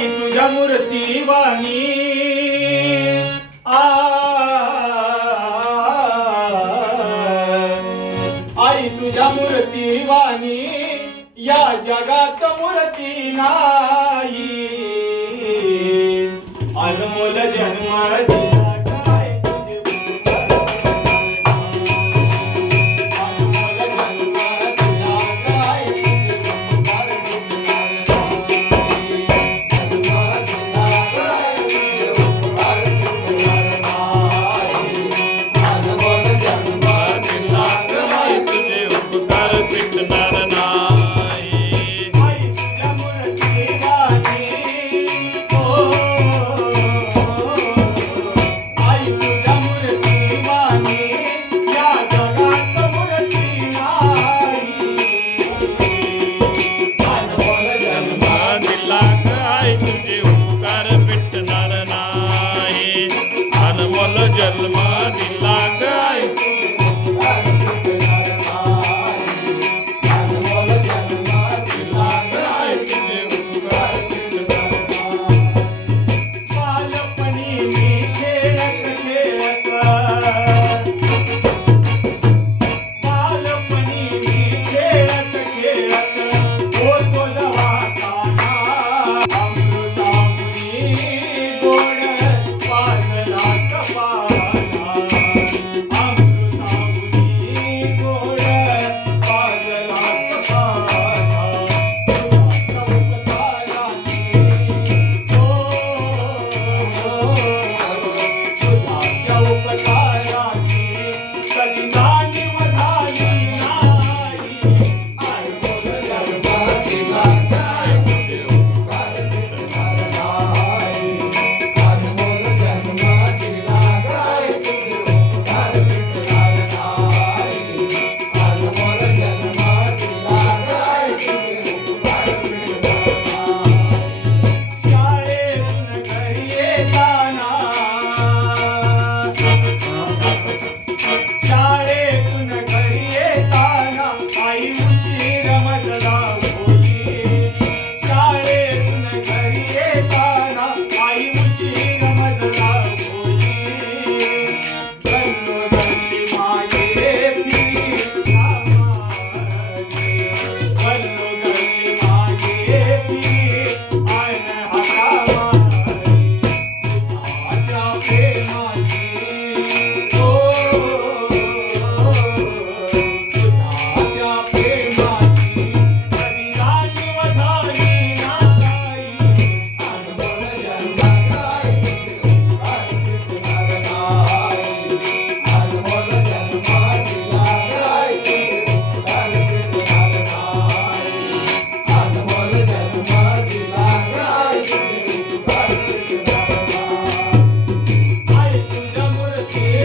आई तुझ्या मूर्ती वाणी आई तुझ्या मूर्ती वाणी या जगात मूर्ती नाही अनमोल जन्म दिला काय तुझे अनमोल जन्म दिला काय तुझे उपकार भेटणार नाही आई तुझ्या मूर्ती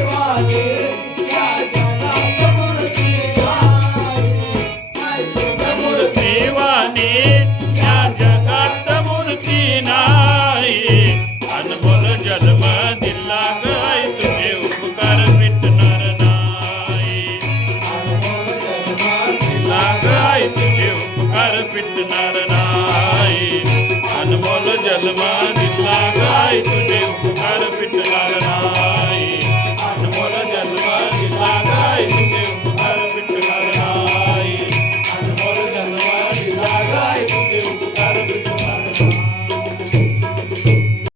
वाणी आई तुझ्या मूर्ती वाणी या जगात मूर्ती नाही अनमोल जन्म दिला काय तुझे उपकार भेटणार नाही अनमोल जन्म दिला काय तुझे उपकार भेटणार नाही अनमोल जन्म